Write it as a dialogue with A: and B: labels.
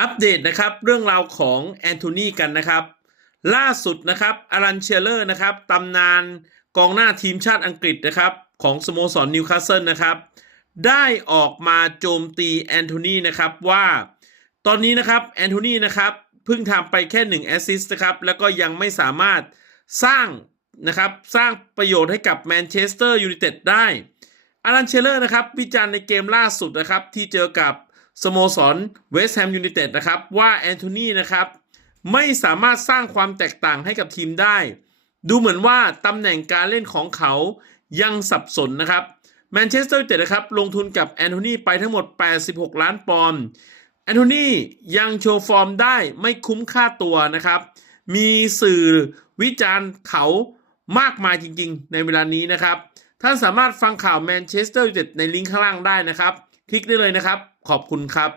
A: อัปเดตนะครับเรื่องราวของแอนโทนีกันนะครับ ล่าสุดนะครับอารันเชลเลอร์นะครับตำนานกองหน้าทีมชาติอังกฤษนะครับของสโมสรนิวคาสเซิลนะครับ ได้ออกมาโจมตีแอนโทนีนะครับว่า ตอนนี้นะครับแอนโทนีนะครับเพิ่งทำไปแค่1แอสซิสต์นะครับแล้วก็ยังไม่สามารถสร้างนะครับสร้างประโยชน์ให้กับแมนเชสเตอร์ยูไนเต็ดได้อารันเชลเลอร์นะครับวิจารณ์ในเกมล่าสุดนะครับที่เจอกับ สโมสรเวสต์แฮมยูไนเต็ดนะครับ ว่าแอนโทนีนะครับ ไม่สามารถสร้างความแตกต่างให้กับทีมได้ ดูเหมือนว่าตำแหน่งการเล่นของเขายังสับสนนะครับแมนเชสเตอร์ยูไนเต็ดนะครับ ลงทุนกับแอนโทนีไปทั้งหมด 86 ล้านปอนด์แอนโทนียังโชว์ฟอร์มได้ไม่คุ้มค่าตัวนะครับ มีสื่อวิจารณ์เขามากมายจริงๆ ในเวลานี้นะครับ ท่านสามารถฟังข่าวแมนเชสเตอร์ยูไนเต็ดในลิงก์ข้างล่างได้นะครับ คลิกได้เลยนะครับ ขอบคุณครับ